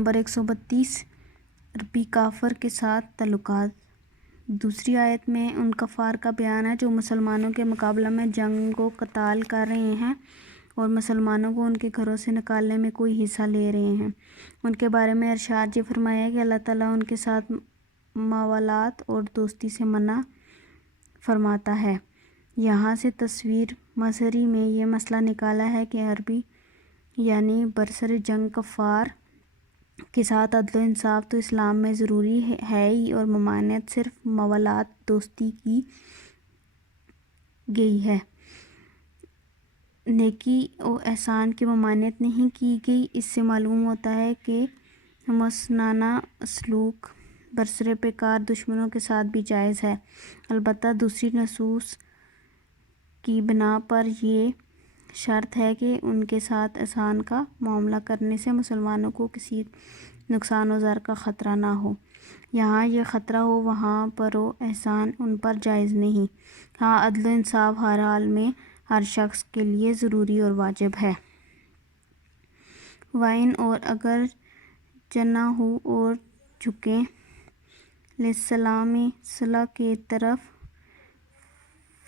Number 132 عربی کافر کے ساتھ تعلقات۔ دوسری آیت میں ان کفار کا بیان ہے جو مسلمانوں کے مقابلہ میں جنگ و قتال کر رہے ہیں اور مسلمانوں کو ان کے گھروں سے نکالنے میں کوئی حصہ لے رہے ہیں۔ ان کے بارے میں ارشاد یہ فرمایا کہ اللہ تعالیٰ ان کے ساتھ موالات اور دوستی سے منع فرماتا ہے۔ یہاں سے تصویر مصری میں یہ مسئلہ نکالا ہے کہ عربی یعنی برسر جنگ کفار کے ساتھ عدل و انصاف تو اسلام میں ضروری ہے ہی، اور ممانعت صرف موالات دوستی کی گئی ہے، نیکی و احسان کی ممانعت نہیں کی گئی۔ اس سے معلوم ہوتا ہے کہ محسنانہ سلوک برسر پیکار دشمنوں کے ساتھ بھی جائز ہے، البتہ دوسری نصوص کی بنا پر یہ شرط ہے کہ ان کے ساتھ احسان کا معاملہ کرنے سے مسلمانوں کو کسی نقصان و ضرر کا خطرہ نہ ہو۔ جہاں یہ خطرہ ہو وہاں پر و احسان ان پر جائز نہیں۔ ہاں عدل و انصاف ہر حال میں ہر شخص کے لیے ضروری اور واجب ہے۔ وَإِنْ اور اگر جناحوا اور جھکیں للسلام صلح کے طرف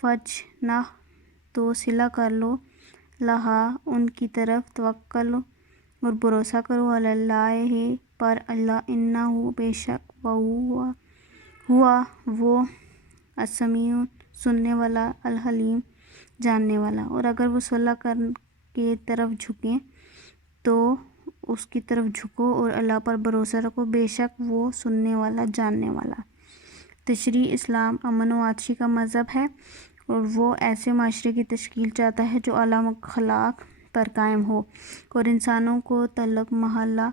فاجنح تو صلح کر لو، لہا ان کی طرف، توکل اور بھروسہ کرو علی اللہ پر اللہ، انہ بے شک ہوا وہ السمیع سننے والا، العلیم جاننے والا۔ اور اگر وہ صلح کے طرف جھکیں تو اس کی طرف جھکو اور اللہ پر بھروسہ رکھو، بے شک وہ سننے والا جاننے والا۔ تشریع اسلام امن و آتشی کا مذہب ہے اور وہ ایسے معاشرے کی تشکیل چاہتا ہے جو اعلیٰ اخلاق پر قائم ہو اور انسانوں کو تعلق محلہ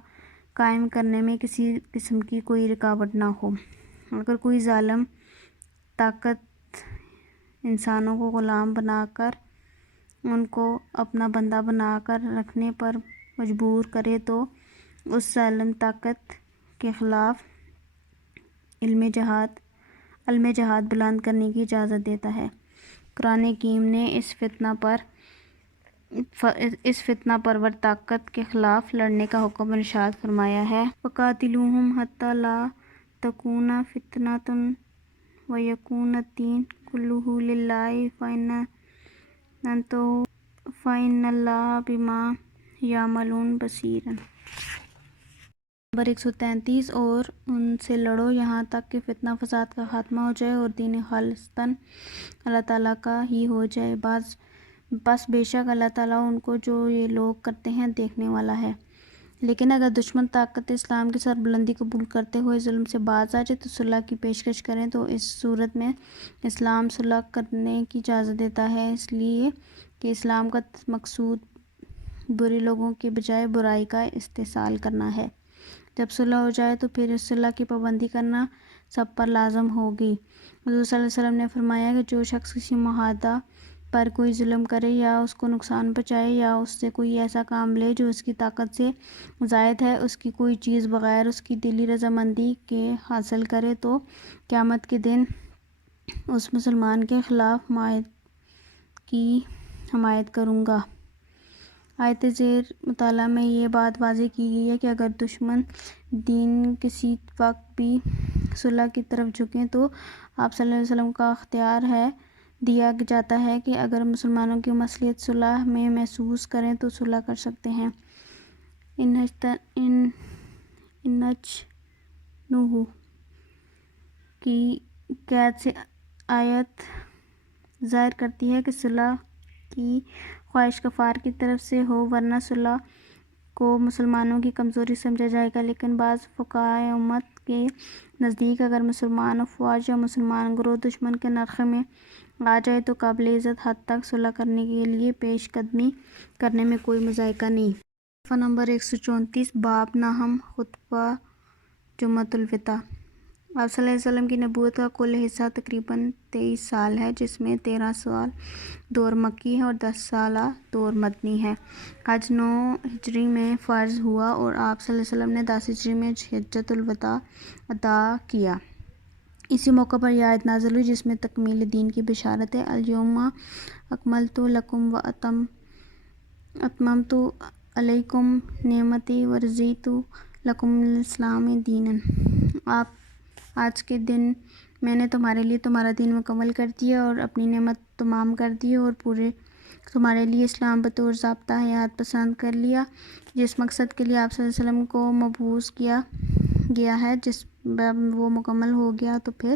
قائم کرنے میں کسی قسم کی کوئی رکاوٹ نہ ہو۔ اگر کوئی ظالم طاقت انسانوں کو غلام بنا کر ان کو اپنا بندہ بنا کر رکھنے پر مجبور کرے تو اس ظالم طاقت کے خلاف علم جہاد بلند کرنے کی اجازت دیتا ہے۔ قرآن حکیم نے اس فتنہ پرور طاقت کے خلاف لڑنے کا حکم ارشاد فرمایا ہے، وَقَاتِلُوهُمْ حَتَّى لَا تَكُونَ فِتْنَةٌ وَيَكُونَ الدِّينُ كُلُّهُ لِلَّهِ فَإِنْ انتهوا فَإِنَّ اللَّهَ بِمَا يَعْمَلُونَ بَصِيرٌ۔ نمبر 133 اور ان سے لڑو یہاں تک کہ فتنہ فساد کا خاتمہ ہو جائے اور دین خالصتاً اللہ تعالیٰ کا ہی ہو جائے، بس بے شک اللہ تعالیٰ ان کو جو یہ لوگ کرتے ہیں دیکھنے والا ہے۔ لیکن اگر دشمن طاقت اسلام کی سربلندی قبول کرتے ہوئے ظلم سے باز آ جائے تو صلح کی پیشکش کریں، تو اس صورت میں اسلام صلح کرنے کی اجازت دیتا ہے، اس لیے کہ اسلام کا مقصود برے لوگوں کے بجائے برائی کا استحصال کرنا ہے۔ جب صلح ہو جائے تو پھر اس صلح کی پابندی کرنا سب پر لازم ہوگی۔ حضور صلی اللہ علیہ وسلم نے فرمایا کہ جو شخص کسی معاہدہ پر کوئی ظلم کرے یا اس کو نقصان پہنچائے یا اس سے کوئی ایسا کام لے جو اس کی طاقت سے زائد ہے، اس کی کوئی چیز بغیر اس کی دلی رضامندی کے حاصل کرے، تو قیامت کے دن اس مسلمان کے خلاف معاہدے کی حمایت کروں گا۔ آیت زیر مطالعہ میں یہ بات واضح کی گئی ہے کہ اگر دشمن دین کسی وقت بھی صلح کی طرف جھکیں تو آپ صلی اللہ علیہ وسلم کا اختیار دیا جاتا ہے کہ اگر مسلمانوں کی مصلحت صلح میں محسوس کریں تو صلح کر سکتے ہیں۔ نوح کی قید سے آیت ظاہر کرتی ہے کہ صلح کی خواہش کفار کی طرف سے ہو، ورنہ صلح کو مسلمانوں کی کمزوری سمجھا جائے گا۔ لیکن بعض فقہائے امت کے نزدیک اگر مسلمان افواج یا مسلمان گروہ دشمن کے نرخ میں آ جائے تو قابل عزت حد تک صلح کرنے کے لیے پیش قدمی کرنے میں کوئی مضائقہ نہیں۔ صفحہ نمبر 134 باب نہم خطبہ جمعۃ الوداع۔ آپ صلی اللہ علیہ وسلم کی نبوت کا کل حصہ تقریباً 23 سال ہے، جس میں 13 سال دور مکی ہے اور 10 سالہ دور مدنی ہے۔ حج 9 ہجری میں فرض ہوا اور آپ صلی اللہ علیہ وسلم نے 10 ہجری میں حجۃ الوداع ادا کیا۔ اسی موقع پر یہ آیت نازل ہوئی جس میں تکمیل دین کی بشارت ہے، الیوم اکملت لکم واتممت علیکم نعمتی ورضیت لکم الاسلام دینن، آپ آج کے دن میں نے تمہارے لیے تمہارا دین مکمل کر دیا اور اپنی نعمت تمام کر دی اور پورے تمہارے لیے اسلام بطور ضابطہ حیات پسند کر لیا، جس مقصد کے لیے آپ صلی اللہ علیہ وسلم کو مبعوث کیا گیا ہے، جس وہ مکمل ہو گیا تو پھر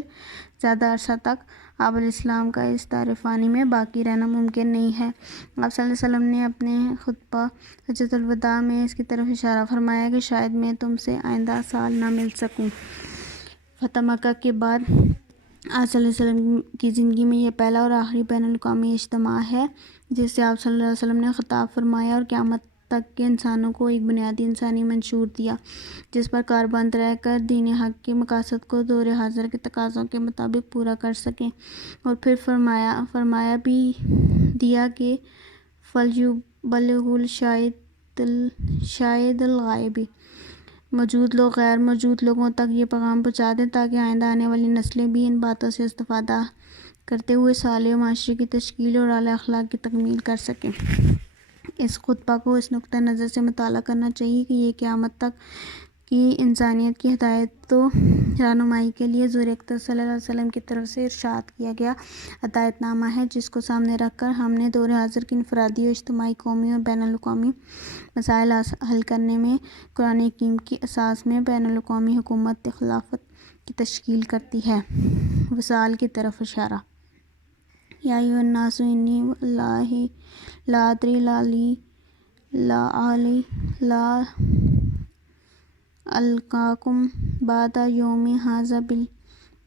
زیادہ عرصہ تک آپ علیہ السلام کا اس دار فانی میں باقی رہنا ممکن نہیں ہے۔ آپ صلی اللہ علیہ وسلم نے اپنے خطبہ حجۃ الوداع میں اس کی طرف اشارہ فرمایا کہ شاید میں تم سے آئندہ سال نہ مل سکوں۔ فتح مکہ کے بعد آپ صلی اللہ علیہ وسلم کی زندگی میں یہ پہلا اور آخری بین الاقوامی اجتماع ہے جس سے آپ صلی اللہ علیہ وسلم نے خطاب فرمایا اور قیامت تک کے انسانوں کو ایک بنیادی انسانی منشور دیا جس پر کاربند رہ کر دین حق کے مقاصد کو دور حاضر کے تقاضوں کے مطابق پورا کر سکیں، اور پھر فرمایا بھی دیا کہ فَلْيُبَلِّغْ الشاہد الغائب، موجود لوگ غیر موجود لوگوں تک یہ پیغام پہنچا دیں تاکہ آئندہ آنے والی نسلیں بھی ان باتوں سے استفادہ کرتے ہوئے صالح معاشرے کی تشکیل اور اعلیٰ اخلاق کی تکمیل کر سکیں۔ اس خطبہ کو اس نقطہ نظر سے مطالعہ کرنا چاہیے کہ یہ قیامت تک کی انسانیت کی ہدایت و رہنمائی کے لیے حضور اکرم صلی اللہ علیہ وسلم کی طرف سے ارشاد کیا گیا ہدایت نامہ ہے، جس کو سامنے رکھ کر ہم نے دور حاضر کی انفرادی اور اجتماعی، قومی اور بین الاقوامی مسائل حل کرنے میں قرآن حکیم کی اساس میں بین الاقوامی حکومت خلافت کی تشکیل کرتی ہے۔ وصال کی طرف اشارہ۔ یا ایھا الناس انی واللہ لا ادری لعلی لا القاکم بعد یومی ھذا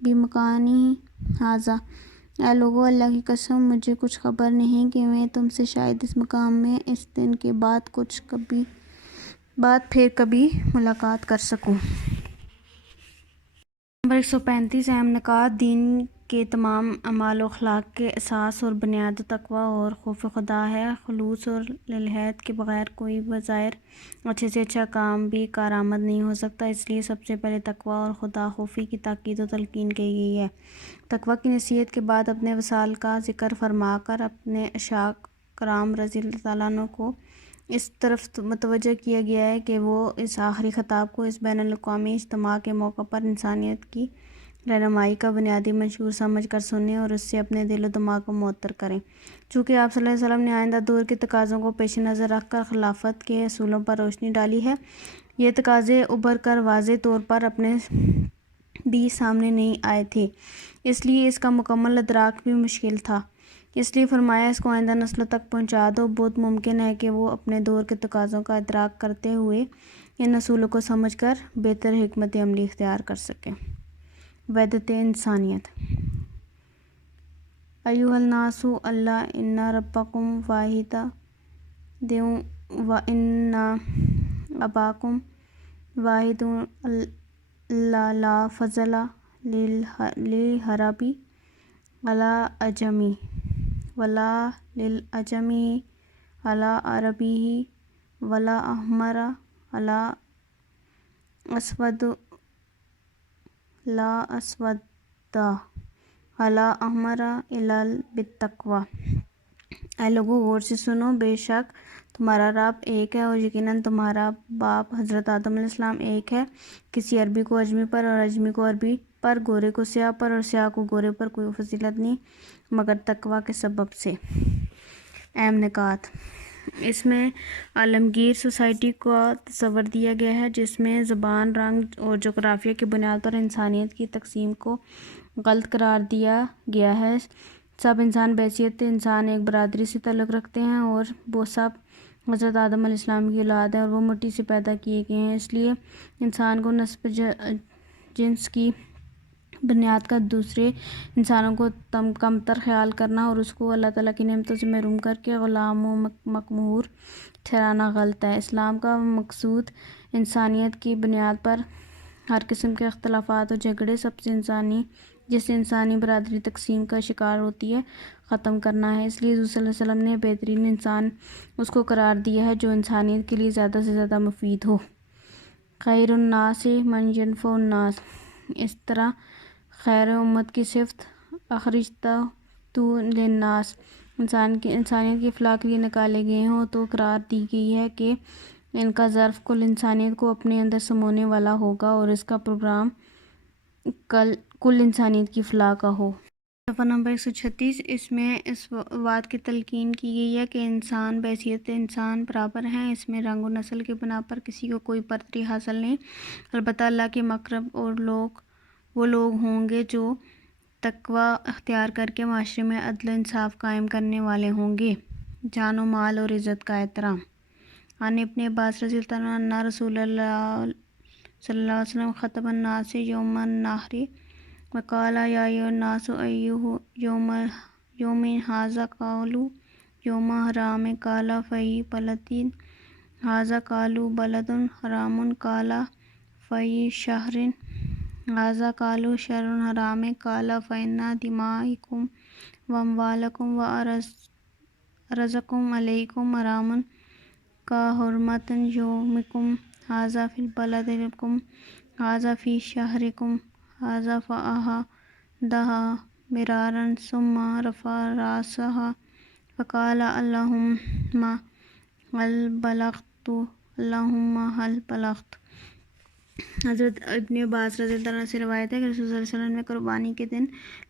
بمکانی ھذا، اے لوگو اللہ کی قسم مجھے کچھ خبر نہیں کہ میں تم سے شاید اس مقام میں اس دن کے بعد پھر کبھی ملاقات کر سکوں۔ نمبر 135 اہم نکات۔ دین کے تمام اعمال و اخلاق کے اساس اور بنیاد تقویٰ اور خوف خدا ہے۔ خلوص اور للہیت کے بغیر کوئی بظاہر اچھے سے اچھا کام بھی کارآمد نہیں ہو سکتا، اس لیے سب سے پہلے تقویٰ اور خدا خوفی کی تاکید و تلقین کی گئی ہے۔ تقویٰ کی نصیحت کے بعد اپنے وصال کا ذکر فرما کر اپنے عشاق کرام رضی اللہ تعالیٰ عنہ کو اس طرف متوجہ کیا گیا ہے کہ وہ اس آخری خطاب کو اس بین الاقوامی اجتماع کے موقع پر انسانیت کی رہنمائی کا بنیادی منشور سمجھ کر سنیں اور اس سے اپنے دل و دماغ کو معطر کریں۔ چونکہ آپ صلی اللہ علیہ وسلم نے آئندہ دور کے تقاضوں کو پیش نظر رکھ کر خلافت کے اصولوں پر روشنی ڈالی ہے، یہ تقاضے ابھر کر واضح طور پر اپنے بھی سامنے نہیں آئے تھے، اس لیے اس کا مکمل ادراک بھی مشکل تھا۔ اس لیے فرمایا اس کو آئندہ نسلوں تک پہنچا دو۔ بہت ممکن ہے کہ وہ اپنے دور کے تقاضوں کا ادراک کرتے ہوئے ان اصولوں کو سمجھ کر بہتر حکمت عملی اختیار کر سکیں۔ وحدت انسانیت۔ ایھا الناس الا ان ربکم واحد وان اباکم واحد لا فضل للعربی علی عجمی ولا للعجمی علی عربی ولا احمر علی اسود لا اسود علی احمر الا بالتقویٰ۔ اے لوگو غور سے سنو، بے شک تمہارا رب ایک ہے اور یقیناً تمہارا باپ حضرت آدم علیہ السلام ایک ہے۔ کسی عربی کو اجمی پر اور اجمی کو عربی پر، گورے کو سیاہ پر اور سیاہ کو گورے پر کوئی فضیلت نہیں مگر تقویٰ کے سبب سے۔ اہم نکات۔ اس میں عالمگیر سوسائٹی کا تصور دیا گیا ہے جس میں زبان، رنگ اور جغرافیہ کی بنیاد پر انسانیت کی تقسیم کو غلط قرار دیا گیا ہے۔ سب انسان بحیثیت انسان ایک برادری سے تعلق رکھتے ہیں اور وہ سب حضرت آدم علیہ السلام کی اولاد ہیں اور وہ مٹی سے پیدا کیے گئے ہیں، اس لیے انسان کو نسب جنس کی بنیاد کا دوسرے انسانوں کو کمتر خیال کرنا اور اس کو اللہ تعالیٰ کی نعمتوں سے محروم کر کے غلام و مقہور ٹھہرانا غلط ہے۔ اسلام کا مقصود انسانیت کی بنیاد پر ہر قسم کے اختلافات اور جھگڑے جس سے انسانی برادری تقسیم کا شکار ہوتی ہے ختم کرنا ہے۔ اس لیے حضور صلی اللہ علیہ وسلم نے بہترین انسان اس کو قرار دیا ہے جو انسانیت کے لیے زیادہ سے زیادہ مفید ہو۔ خیر الناس من ینفع الناس، اس طرح خیر امت کی صفت اخرجتہ للناس، انسانیت کی اصلاح کے لیے نکالے گئے ہوں تو قرار دی گئی ہے کہ ان کا ظرف کل انسانیت کو اپنے اندر سمونے والا ہوگا اور اس کا پروگرام کل انسانیت کی فلاح کا ہو۔ صفحہ نمبر 136۔ اس میں اس بات کی تلقین کی گئی ہے کہ انسان بحیثیت انسان برابر ہیں، اس میں رنگ و نسل کی بنا پر کسی کو کوئی برتری حاصل نہیں، البتہ اللہ کے مقرب اور وہ لوگ ہوں گے جو تقوی اختیار کر کے معاشرے میں عدل و انصاف قائم کرنے والے ہوں گے۔ جان و مال اور عزت کا احترام۔ عن ابن عباس رضی اللہ عنہ ان رسول اللہ صلی اللہ علیہ وسلم خطب الناس یوم النحر وقال یا ایھا الناس ایہ یوم ھذا قالوا یوم حرام قال فی بلد ھذا قالوا بلد حرام قال فی شہر ھذا قالوا شہر حرام قال فإن دماءکم واموالکم وأعراضکم علیکم حرام كحرمة يومكم هذا في بلدكم هذا في شهركم هذا فأحدها مرارا ثم رفع رأسه فقال اللهم هل بلغت اللهم هل بلغت۔ حضرت ابن عباس رضی اللہ عنہ سے روایت ہے کہ رسول صلی اللہ علیہ وسلم نے قربانی کے دن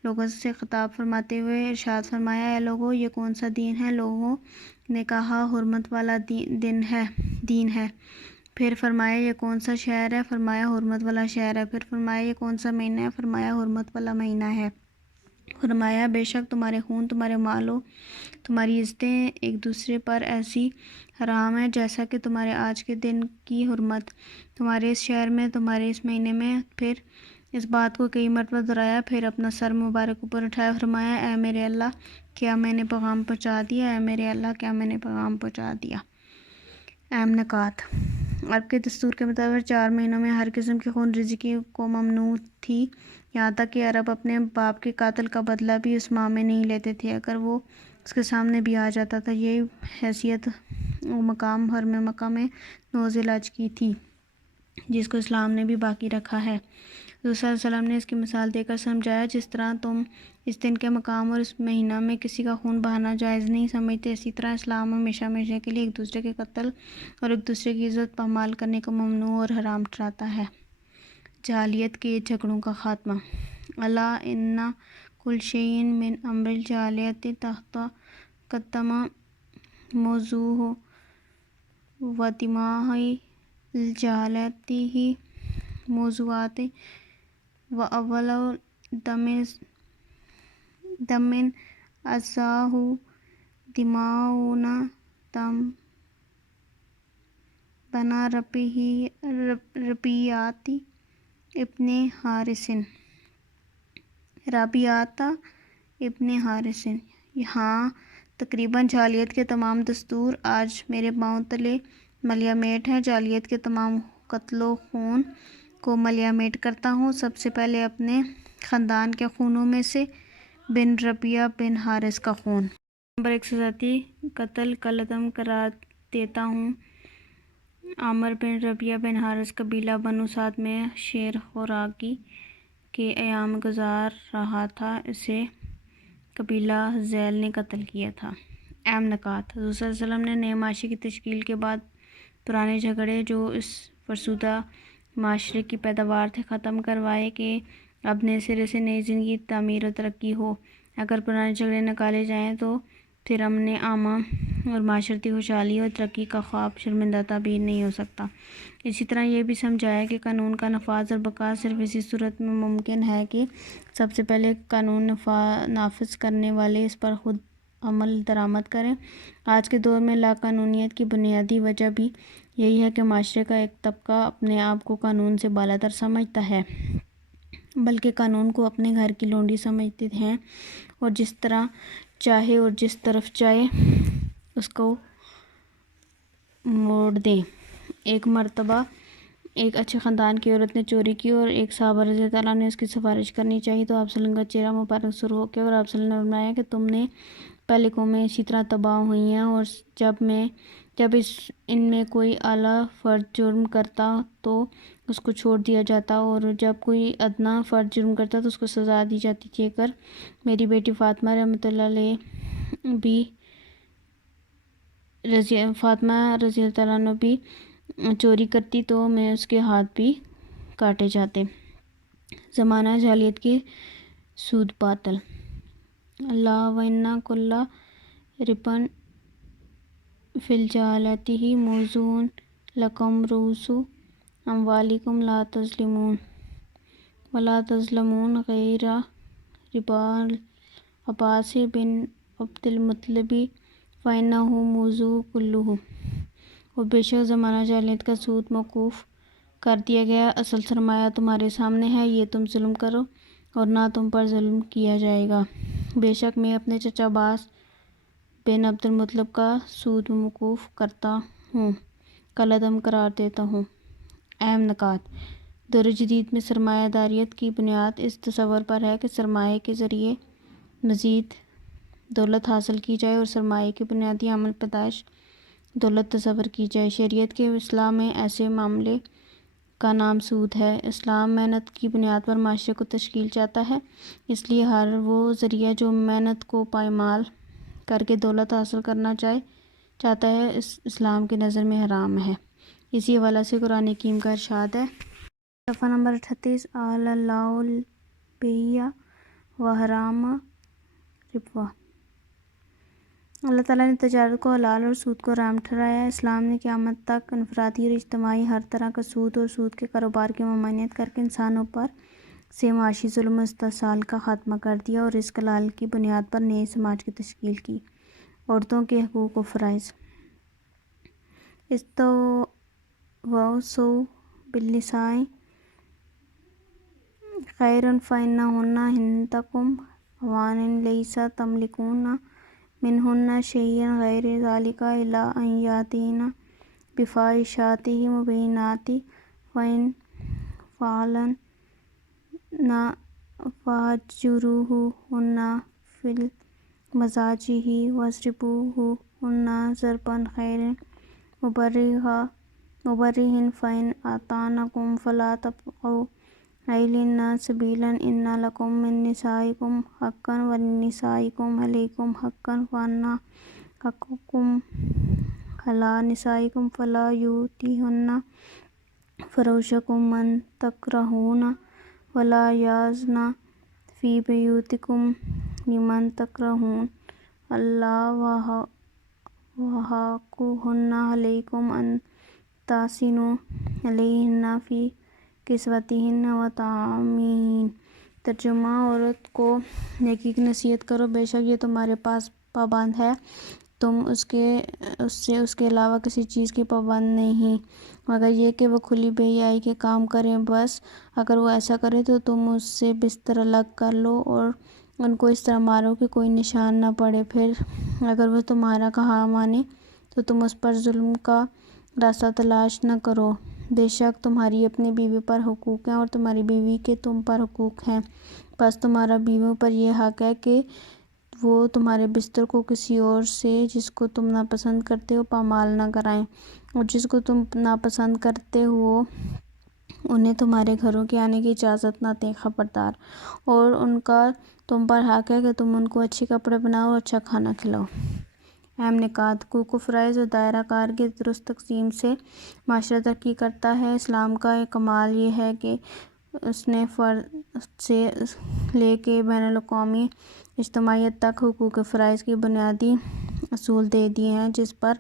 لوگوں سے خطاب فرماتے ہوئے ارشاد فرمایا، اے لوگو یہ کون سا دین ہے؟ لوگوں نے کہا حرمت والا دین ہے۔ پھر فرمایا یہ کون سا شہر ہے؟ فرمایا حرمت والا شہر ہے۔ پھر فرمایا یہ کون سا مہینہ ہے؟ فرمایا حرمت والا مہینہ ہے۔ فرمایا بے شک تمہارے خون، تمہارے مالوں، تمہاری عزتیں ایک دوسرے پر ایسی حرام ہے جیسا کہ تمہارے آج کے دن کی حرمت تمہارے اس شہر میں، تمہارے اس مہینے میں۔ پھر اس بات کو کئی مرتبہ دہرایا، پھر اپنا سر مبارک اوپر اٹھایا، فرمایا اے میرے اللہ کیا میں نے پیغام پہنچا دیا؟ اے میرے اللہ کیا میں نے پیغام پہنچا دیا؟ اہم نکات۔ عرب کے دستور کے مطابق 4 مہینوں میں ہر قسم کی خون ریزی کو ممنوع تھی، یہاں تک کہ عرب اپنے باپ کے قاتل کا بدلہ بھی اس ماہ میں نہیں لیتے تھے اگر وہ اس کے سامنے بھی آ جاتا تھا۔ یہی حیثیت و مقام حرم مکہ میں 9 ذی الحج کی تھی، جس کو اسلام نے بھی باقی رکھا ہے۔ حضور صلی اللہ علیہ وسلم نے اس کی مثال دے کر سمجھایا، جس طرح تم اس دن کے مقام اور اس مہینہ میں کسی کا خون بہانا جائز نہیں سمجھتے، اسی طرح اسلام ہمیشہ ہمیشہ کے لیے ایک دوسرے کے قتل اور ایک دوسرے کی عزت پامال کرنے کو ممنوع اور حرام ٹھہراتا ہے۔ جاہلیت کے جھگڑوں کا خاتمہ۔ الا ان کل شیء من امر الجاہلیۃ تحت قدم موضوع و دماء الجاہلیۃ ہی موضوعات و اول دم ازاہ دماؤنا تم بنا ربیعۃ ابن حارث۔ یہاں تقریباً جاہلیت کے تمام دستور آج میرے پاؤں تلے ملیہ میٹ ہیں۔ جاہلیت کے تمام قتل و خون کو ملیہ میٹ کرتا ہوں، سب سے پہلے اپنے خاندان کے خونوں میں سے بن ربیعہ بن حارث کا خون۔ نمبر 137۔ قتل کالعدم قرار دیتا ہوں۔ عامر بن ربیعہ بن حارث قبیلہ بنو سعد میں شیر خوراکی کے ایام گزار رہا تھا، اسے قبیلہ ذیل نے قتل کیا تھا۔ اہم نکات۔ حضور صلی اللہ علیہ وسلم نے نئے معاشرے کی تشکیل کے بعد پرانے جھگڑے جو اس فرسودہ معاشرے کی پیداوار تھے ختم کروائے کہ اب نئے سرے سے نئی زندگی تعمیر و ترقی ہو۔ اگر پرانے جھگڑے نکالے جائیں تو پھر امن عامہ اور معاشرتی خوشحالی اور ترقی کا خواب شرمندہ تعبیر نہیں ہو سکتا۔ اسی طرح یہ بھی سمجھایا کہ قانون کا نفاذ اور بقا صرف اسی صورت میں ممکن ہے کہ سب سے پہلے قانون نافذ کرنے والے اس پر خود عمل درآمد کریں۔ آج کے دور میں لا قانونیت کی بنیادی وجہ بھی یہی ہے کہ معاشرے کا ایک طبقہ اپنے آپ کو قانون سے بالاتر سمجھتا ہے، بلکہ قانون کو اپنے گھر کی لونڈی سمجھتے ہیں اور جس طرح چاہے اور جس طرف چاہے اس کو موڑ دیں۔ ایک مرتبہ ایک اچھے خاندان کی عورت نے چوری کی اور ایک صحابہ رضی اللہ عنہ نے اس کی سفارش کرنی چاہی تو آپ صلی اللہ علیہ وسلم کا چہرہ مبارک سرخ ہو گیا اور آپ صلی اللہ علیہ وسلم نے فرمایا کہ تم نے پہلے قومیں اسی طرح تباہ ہوئی ہیں، اور جب ان میں کوئی اعلیٰ فرد جرم کرتا تو اس کو چھوڑ دیا جاتا، اور جب کوئی ادنا فرد جرم کرتا تو اس کو سزا دی جاتی تھی۔ اگر میری بیٹی فاطمہ رحمۃ اللہ علیہ بھی فاطمہ رضی اللہ عنہ بھی چوری کرتی تو میں اس کے ہاتھ بھی کاٹے جاتے۔ زمانہ جاہلیت کے سود باطل۔ اللہ وَإِنَّ كُلَّ رِبٍ فِي الْجَاهِلِيَّةِ مَوْضُوعٌ لَكُمْ رُءُوسُ أَمْوَالِكُمْ لَا تَظْلِمُونَ وَلَا تَظْلَمُونَ غَيْرَ رِبَا الْعَبَّاسِ بن عبد المطلب فَإِنَّهُ موضوع كُلُّهُ۔ اور بے شک زمانہ جاہلیت کا سود موقوف کر دیا گیا، اصل سرمایہ تمہارے سامنے ہے، یہ تم ظلم کرو اور نہ تم پر ظلم کیا جائے گا۔ بے شک میں اپنے چچا عباس بن عبد المطلب کا سود موقوف کرتا ہوں، کالعدم قرار دیتا ہوں۔ اہم نکات۔ دور جدید میں سرمایہ داریت کی بنیاد اس تصور پر ہے کہ سرمایہ کے ذریعے مزید دولت حاصل کی جائے اور سرمایہ کی بنیادی عمل پیدائش دولت تصور کی جائے۔ شریعت کے اصطلاح میں ایسے معاملے کا نام سود ہے۔ اسلام محنت کی بنیاد پر معاشرے کو تشکیل چاہتا ہے، اس لیے ہر وہ ذریعہ جو محنت کو پائمال کر کے دولت حاصل کرنا چاہتا ہے اسلام کی نظر میں حرام ہے۔ اسی حوالے سے قرآن حکیم کا ارشاد ہے۔ صفحہ نمبر 38 أحل الله البيع وحرم الربا۔ اللہ تعالیٰ نے تجارت کو حلال اور سود کو حرام ٹھہرایا ہے۔ اسلام نے قیامت تک انفرادی اور اجتماعی ہر طرح کا سود اور سود کے کاروبار کی ممانعت کر کے انسانوں پر سے معاشی ظلم و استحصال کا خاتمہ کر دیا اور رزق حلال کی بنیاد پر نئے سماج کی تشکیل کی۔ عورتوں کے حقوق و فرائض۔ استوصوا بالنساء خیرا فإنهن عندكم أوان ليس تملكون منهن شيئا غير ذلك إلا أن يأتين بفاحشة مبينات فإن فعلن فاهجروهن في المضاجع واضربوهن ضربا غير مبرح فإن أطعنكم فلا تبغوا عليهن سبيلا إن لكم من نسائكم حقا ولنسائكم عليكم حقا وأن حقكم على نسائكم فلا يؤتيهن فروشكم من تكرهون ولا يأذن في بيوتكم لمن تكرهون الله وحقهن عليكم أن تحسنوا إليهن في کسوتہن و طعامہن۔ ترجمہ: عورت کو نیکی کی نصیحت کرو، بے شک یہ تمہارے پاس پابند ہے، تم اس سے اس کے علاوہ کسی چیز کی پابند نہیں، مگر یہ کہ وہ کھلی بے حیائی کے کام کریں۔ بس اگر وہ ایسا کرے تو تم اس سے بستر الگ کر لو اور ان کو اس طرح مارو کہ کوئی نشان نہ پڑے۔ پھر اگر وہ تمہارا کہا مانے تو تم اس پر ظلم کا راستہ تلاش نہ کرو۔ بے شک تمہاری اپنی بیوی پر حقوق ہیں اور تمہاری بیوی کے تم پر حقوق ہیں، بس تمہارا بیویوں پر یہ حق ہے کہ وہ تمہارے بستر کو کسی اور سے جس کو تم ناپسند کرتے ہو پامال نہ کرائیں، اور جس کو تم ناپسند کرتے ہو انہیں تمہارے گھروں کے آنے کی اجازت نہ دیں۔ خبردار، اور ان کا تم پر حق ہے کہ تم ان کو اچھے کپڑے پہناؤ اور اچھا کھانا کھلاؤ۔ اہم نکات۔ حقوق و فرائض اور دائرہ کار کی درست تقسیم سے معاشرہ ترقی کرتا ہے۔ اسلام کا کمال یہ ہے کہ اس نے فرد سے لے کے بین الاقوامی اجتماعیت تک حقوق و فرائض کی بنیادی اصول دے دیے ہیں جس پر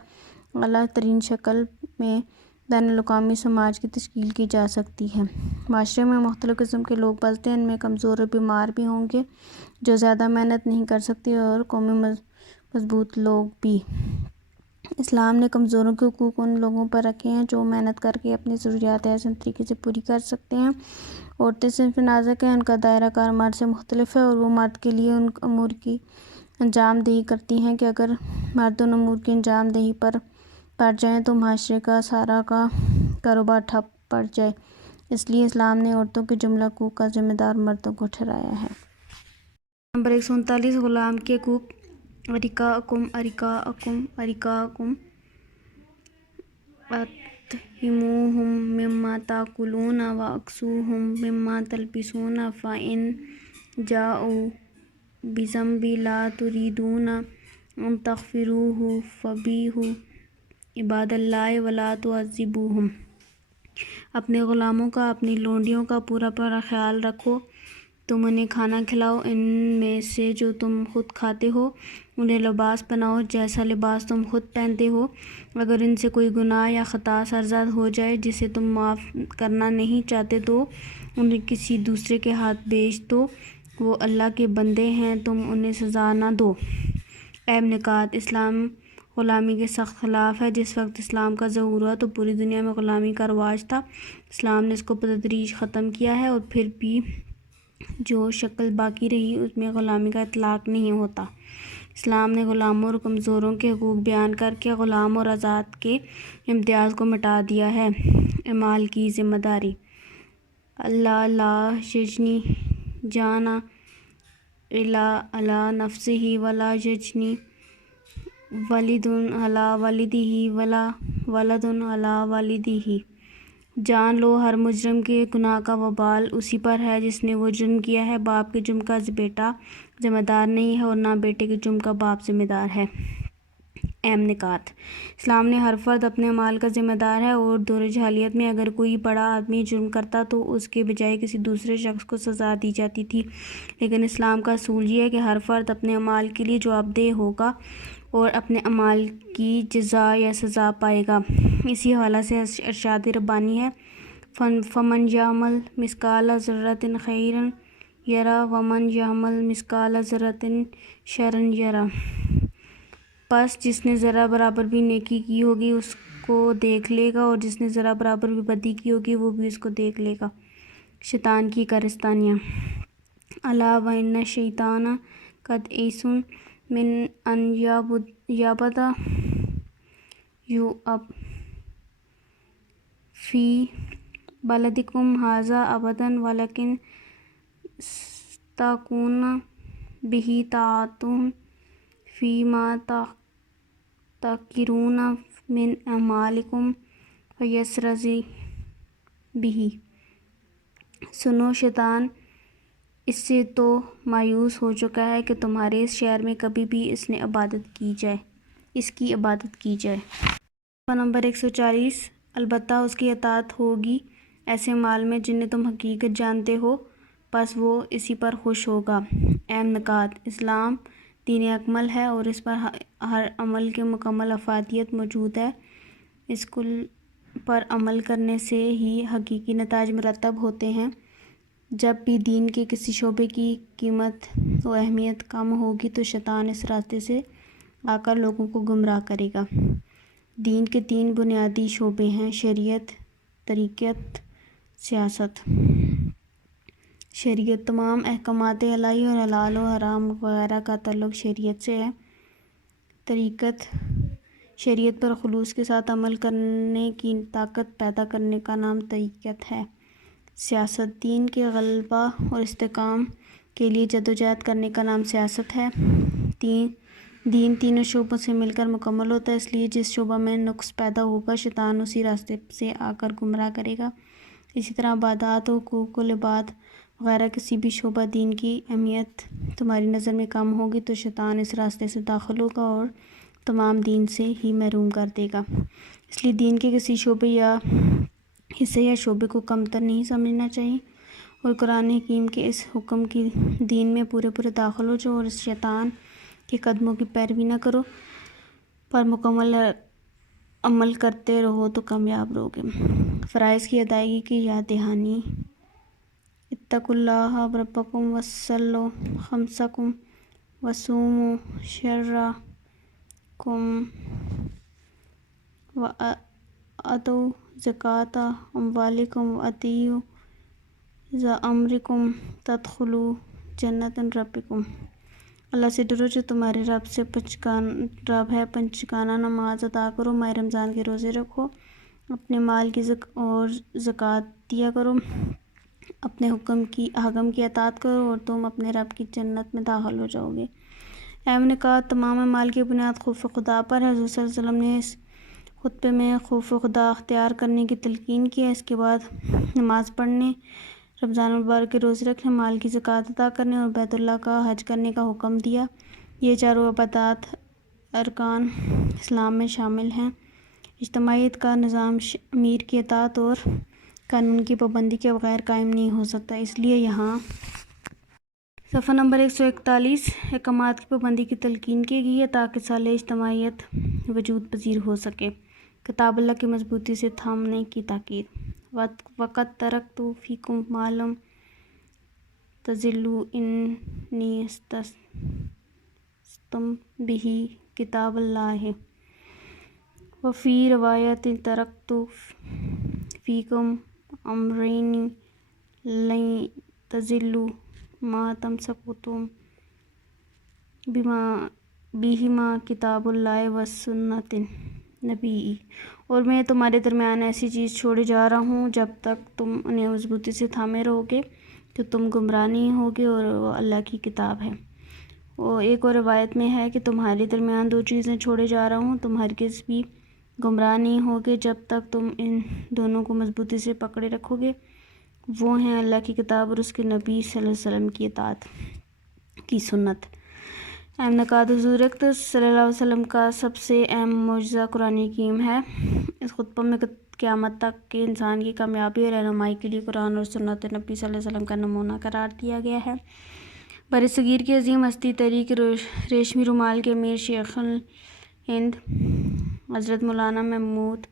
اعلیٰ ترین شکل میں بین الاقوامی سماج کی تشکیل کی جا سکتی ہے۔ معاشرے میں مختلف قسم کے لوگ پلتے ہیں، ان میں کمزور اور بیمار بھی ہوں گے جو زیادہ محنت نہیں کر سکتے اور قومی مضبوط لوگ بھی۔ اسلام نے کمزوروں کے حقوق ان لوگوں پر رکھے ہیں جو محنت کر کے اپنی ضروریات احسن طریقے سے پوری کر سکتے ہیں۔ عورتیں صنف نازک ہیں، ان کا دائرہ کار مرد سے مختلف ہے اور وہ مرد کے لیے ان امور کی انجام دہی کرتی ہیں کہ اگر مرد ان امور کی انجام دہی پر پڑ جائیں تو معاشرے کا سارا کا کاروبار ٹھپ پڑ جائے، اس لیے اسلام نے عورتوں کے جملہ حقوق کا ذمہ دار مردوں کو ٹھہرایا ہے۔ نمبر 139 غلام کے حقوق۔ ارقاکم اطعموہم مما تاکلون واکسوہم مما تلبسون فإن جاؤوا بذنب لا تريدون أن تغفروه فبئسوا عباد اللہ ولا تعذبوہم، اپنے غلاموں کا، اپنی لونڈیوں کا پورا خیال رکھو، تم انہیں کھانا کھلاؤ ان میں سے جو تم خود کھاتے ہو، انہیں لباس پہناؤ جیسا لباس تم خود پہنتے ہو، اگر ان سے کوئی گناہ یا خطا سرزد ہو جائے جسے تم معاف کرنا نہیں چاہتے تو انہیں کسی دوسرے کے ہاتھ بیچ دو، وہ اللہ کے بندے ہیں، تم انہیں سزا نہ دو۔ اہم نکات: اسلام غلامی کے سخت خلاف ہے۔ جس وقت اسلام کا ظہور ہوا تو پوری دنیا میں غلامی کا رواج تھا، اسلام نے اس کو بتدریج ختم کیا ہے، اور پھر بھی جو شکل باقی رہی اس میں غلامی کا اطلاق نہیں ہوتا۔ اسلام نے غلاموں اور کمزوروں کے حقوق بیان کر کے غلام اور آزاد کے امتیاز کو مٹا دیا ہے۔ اعمال کی ذمہ داری: اللہ لا یجنی جانا الا علی نفسہ ولا یجنی والد علی والدہ ولا ولد علی والدہ، جان لو ہر مجرم کے گناہ کا وبال اسی پر ہے جس نے وہ جرم کیا ہے، باپ کے جرم کا بیٹا ذمہ دار نہیں ہے اور نہ بیٹے کے جرم کا باپ ذمہ دار ہے۔ اہم نکات: اسلام نے ہر فرد اپنے اعمال کا ذمہ دار ہے، اور دور جاہلیت میں اگر کوئی بڑا آدمی جرم کرتا تو اس کے بجائے کسی دوسرے شخص کو سزا دی جاتی تھی، لیکن اسلام کا اصول یہ ہے کہ ہر فرد اپنے اعمال کے لیے جواب دہ ہوگا اور اپنے اعمال کی جزا یا سزا پائے گا۔ اسی حوالے سے ارشاد ربانی ہے، فمن یعمل مثقال ذرۃ خیرا یرہ ومن یعمل مثقال ذرۃ شرا یرہ، پس جس نے ذرہ برابر بھی نیکی کی ہوگی اس کو دیکھ لے گا، اور جس نے ذرہ برابر بھی بدی کی ہوگی وہ بھی اس کو دیکھ لے گا۔ شیطان کی کارستانیاں: الا وان الشیطان قد یئس من ان یعبد یعب فی بلدکم ھذا ابدا ولکن تکون بہ طاعتہ فیما تذکرون من اعمالکم فیسرضی بہ۔ سنو، شیطان اس سے تو مایوس ہو چکا ہے کہ تمہارے اس شہر میں کبھی بھی اس کی عبادت کی جائے۔ صفحہ نمبر 140۔ البتہ اس کی اطاعت ہوگی ایسے مال میں جنہیں تم حقیقت جانتے ہو، پس وہ اسی پر خوش ہوگا۔ اہم نکات: اسلام دین اکمل ہے اور اس پر ہر عمل کی مکمل افادیت موجود ہے۔ اس کل پر عمل کرنے سے ہی حقیقی نتائج مرتب ہوتے ہیں۔ جب بھی دین کے کسی شعبے کی قیمت و اہمیت کم ہوگی تو شیطان اس راستے سے آ کر لوگوں کو گمراہ کرے گا۔ دین کے 3 بنیادی شعبے ہیں: شریعت، طریقت، سیاست۔ شریعت: تمام احکامات الہی اور حلال و حرام وغیرہ کا تعلق شریعت سے ہے۔ طریقت: شریعت پر خلوص کے ساتھ عمل کرنے کی طاقت پیدا کرنے کا نام طریقت ہے۔ سیاست: دین کے غلبہ اور استحکام کے لیے جدوجہد کرنے کا نام سیاست ہے۔ دین تینوں شعبوں سے مل کر مکمل ہوتا ہے، اس لیے جس شعبہ میں نقص پیدا ہوگا شیطان اسی راستے سے آ کر گمراہ کرے گا۔ اسی طرح عبادات و حقوق العباد وغیرہ کسی بھی شعبہ دین کی اہمیت تمہاری نظر میں کم ہوگی تو شیطان اس راستے سے داخل ہوگا اور تمام دین سے ہی محروم کر دے گا۔ اس لیے دین کے کسی شعبے یا حصے یا شعبے کو کمتر نہیں سمجھنا چاہیے، اور قرآن حکیم کے اس حکم کی دین میں پورے داخل ہو جاؤ اور اس شیطان کے قدموں کی پیروی نہ کرو، پر مکمل عمل کرتے رہو تو کامیاب رہو گے۔ فرائض کی ادائیگی کی یاد دہانی: اتقوا اللہ ربکم وصلوا خمسکم وصوموا شہرکم وآتوا زکاۃ اموالکم وأطیعوا ذا امرکم تدخلوا جنات ربکم۔ اللہ سے ڈرو جو تمہارے رب ہے، پنجگانہ نماز ادا کرو، ماہ رمضان کے روزے رکھو، اپنے مال کی اور زکوٰۃ دیا کرو، اپنے حکم کی اطاعت کرو اور تم اپنے رب کی جنت میں داخل ہو جاؤ گے۔ اہم نکات: تمام اعمال کی بنیاد خوف خدا پر ہے۔ حضور صلی اللہ علیہ وسلم نے اس خطبے میں خوف خدا اختیار کرنے کی تلقین کی ہے، اس کے بعد نماز پڑھنے، رمضان المبارک کے روزے رکھنے، مال کی زکوٰۃ ادا کرنے اور بیت اللہ کا حج کرنے کا حکم دیا۔ یہ چاروں عبادات ارکان اسلام میں شامل ہیں۔ اجتماعیت کا نظام امیر کی اطاعت اور قانون کی پابندی کے بغیر قائم نہیں ہو سکتا، اس لیے یہاں صفحہ نمبر 141 احکامات کی پابندی کی تلقین کی گئی ہے تاکہ صالح اجتماعیت وجود پذیر ہو سکے۔ کتاب اللہ کی مضبوطی سے تھامنے کی تاکید۔ وقت ترکت فیکم ما لم تضلوا انی استعصمتم بہ کتاب اللہ وفی روایت ترکت فیکم امرین لن تضلوا ما تمسکتم بہما کتاب اللہ و سنت نبی، اور میں تمہارے درمیان ایسی چیز چھوڑے جا رہا ہوں جب تک تم انہیں مضبوطی سے تھامے رہو گے تو تم گمراہ نہیں ہوگے، اور وہ اللہ کی کتاب ہے۔ اور ایک اور روایت میں ہے کہ تمہارے درمیان دو چیزیں چھوڑے جا رہا ہوں، تم ہرگز بھی گمراہ نہیں ہوگے جب تک تم ان دونوں کو مضبوطی سے پکڑے رکھو گے، وہ ہیں اللہ کی کتاب اور اس کے نبی صلی اللہ علیہ وسلم کی اطاعت کی سنت۔ اہم نکات۔ حضور اکرم صلی اللہ علیہ وسلم کا سب سے اہم معجزہ قرآن حکیم ہے۔ اس خطبہ میں قیامت تک کے انسان کی کامیابی اور رہنمائی کے لیے قرآن اور سنت نبی صلی اللہ علیہ وسلم کا نمونہ قرار دیا گیا ہے۔ برصغیر کی عظیم ہستی تحریک ریشمی رومال کے امیر شیخ الہند حضرت مولانا محمود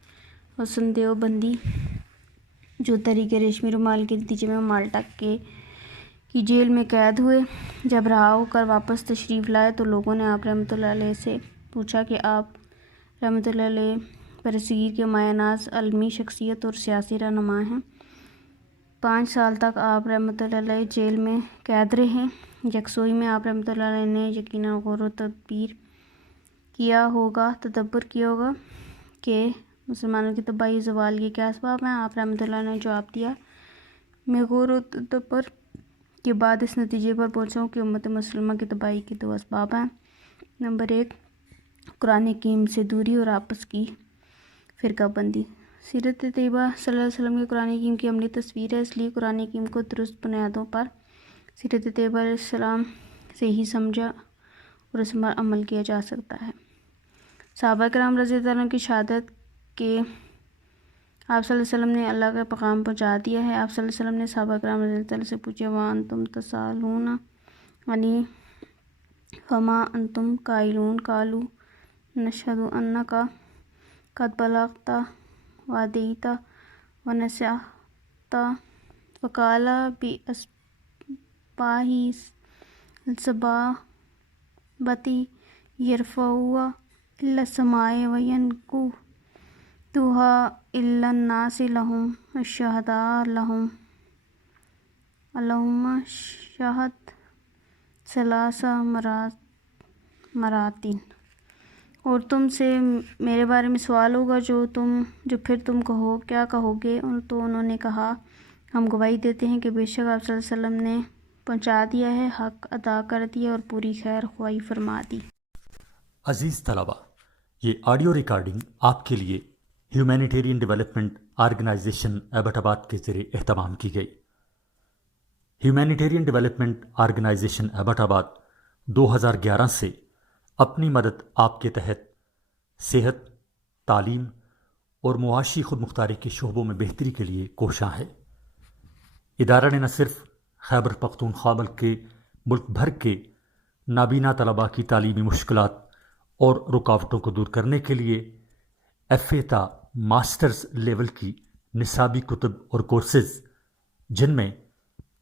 حسن دیوبندی، جو تحریک ریشمی رومال کے نتیجے میں مالٹا کی جیل میں قید ہوئے، جب رہا ہو کر واپس تشریف لائے تو لوگوں نے آپ رحمۃ اللہ علیہ سے پوچھا کہ آپ رحمۃ اللہ علیہ برصغیر کے مایہ ناز علمی شخصیت اور سیاسی رہنما ہیں۔ 5 سال تک آپ رحمۃ اللہ علیہ جیل میں قید رہے۔ یکسوئی میں آپ رحمۃ اللہ علیہ نے یقیناً غور و تدبر کیا ہوگا کہ مسلمانوں کی تباہی زوال کے کیا اسباب ہیں۔ آپ رحمۃ اللہ نے جواب دیا، میں غور و تدبر کے بعد اس نتیجے پر پہنچا ہوں کہ امت مسلمہ کی تباہی کے 2 اسباب ہیں۔ نمبر 1، قرآن حکیم سے دوری اور آپس کی فرقہ بندی۔ سیرت طیبہ صلی اللہ علیہ وسلم کے قرآن حکیم کی عملی تصویر ہے، اس لیے قرآن حکیم کو درست بنیادوں پر سیرت طیبہ علیہ السلام سے ہی سمجھا اور اس پر عمل کیا جا سکتا ہے۔ صحابہ کرام رضی اللہ عنہ کی شہادت کہ آپ صلی اللہ علیہ وسلم نے اللہ کا پیغام پہنچا دیا ہے۔ آپ صلی اللہ علیہ وسلم نے صحابہ کرام رضی اللہ عنہ سے پوچھا، وَأَنْتُمْ تَسْأَلُونَ عَنِّي فَمَا أَنْتُمْ قَائِلُونَ قَالُوا نَشْهَدُ أَنَّكَ قَدْ بَلَغْتَ وَأَدَّيْتَ وَنَصَحْتَ فَقَالَ بِأَصْبَعِهِ السَّبَابَةِ يَرْفَعُهَا إِلَى السَّمَاءِ وَيَنْكُتُهَا إِلَى النَّاسِ لَهُمْ الشُّهَدَاءُ اللَّهُمَّ شَهِدْ 3 مرات۔ اور تم سے میرے بارے میں سوال ہوگا جو پھر تم کیا کہو گے؟ تو انہوں نے کہا، ہم گواہی دیتے ہیں کہ بے شک آپ صلی اللہ علیہ وسلم نے پہنچا دیا ہے، حق ادا کر دیا اور پوری خیر خواہی فرما دی۔ عزیز طلبہ، یہ آڈیو ریکارڈنگ آپ کے لیے ہیومینیٹیرین ڈیولپمنٹ آرگنائزیشن ایبٹ آباد کے ذریعے اہتمام کی گئی۔ ہیومینیٹیرین ڈیولپمنٹ آرگنائزیشن ایبٹ آباد 2011 سے اپنی مدد آپ کے تحت صحت، تعلیم اور معاشی خود مختاری کے شعبوں میں بہتری کے لیے کوشاں ہے۔ ادارہ نے نہ صرف خیبر پختونخوا بلکہ ملک بھر کے نابینا طلباء کی تعلیمی مشکلات اور رکاوٹوں کو دور کرنے کے لیے FA تا ماسٹرز لیول کی نصابی کتب اور کورسز، جن میں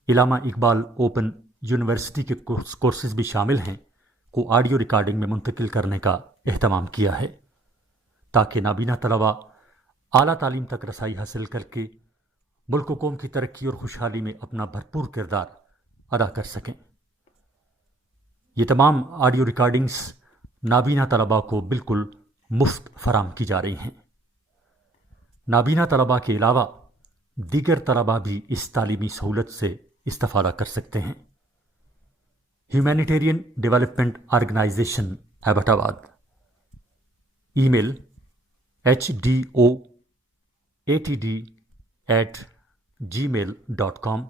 علامہ اقبال اوپن یونیورسٹی کے کورسز بھی شامل ہیں، کو آڈیو ریکارڈنگ میں منتقل کرنے کا اہتمام کیا ہے تاکہ نابینا طلباء اعلیٰ تعلیم تک رسائی حاصل کر کے ملک و قوم کی ترقی اور خوشحالی میں اپنا بھرپور کردار ادا کر سکیں۔ یہ تمام آڈیو ریکارڈنگز نابینا طلباء کو بالکل مفت فراہم کی جا رہی ہیں۔ نابینا طلباء کے علاوہ دیگر طلباء بھی اس تعلیمی سہولت سے استفادہ کر سکتے ہیں۔ ہیومینیٹیرین ڈیولپمنٹ آرگنائزیشن ایبٹ آباد، ای میل HDOATD@gmail.com،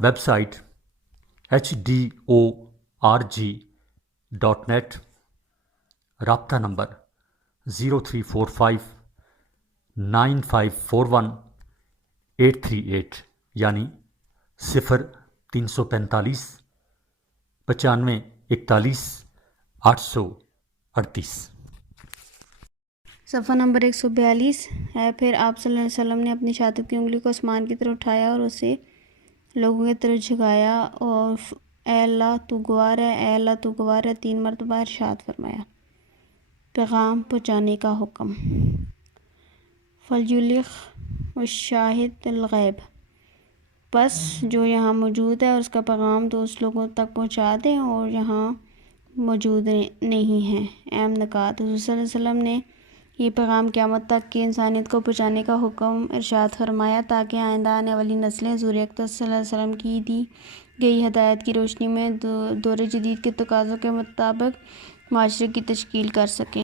ویب سائٹ HDORG.net، رابطہ نمبر 0345 9541-838 یعنی 0345 9541 838۔ صفحہ نمبر 142 ہے۔ پھر آپ صلی اللہ علیہ وسلم نے اپنی شاتب کی انگلی کو آسمان کی طرف اٹھایا اور اسے لوگوں کی طرف جھکایا اور اے اللہ تو گواہ ہے، اے اللہ تو گواہ ہے 3 مرتبہ ارشاد فرمایا۔ پیغام پہنچانے کا حکم۔ فَلْيُبْلِغْ الشَّاہِدُ الْغَائِبَ، بس جو یہاں موجود ہے اور اس کا پیغام تو اس لوگوں تک پہنچا دیں اور یہاں موجود نہیں ہیں۔ اہم نکات۔ حضور صلی اللہ علیہ وسلم نے یہ پیغام قیامت تک کی انسانیت کو پہنچانے کا حکم ارشاد فرمایا تاکہ آئندہ آنے والی نسلیں حضور اقدس صلی اللہ علیہ وسلم کی دی گئی ہدایت کی روشنی میں دور جدید کے تقاضوں کے مطابق معاشرے کی تشکیل کر سکیں۔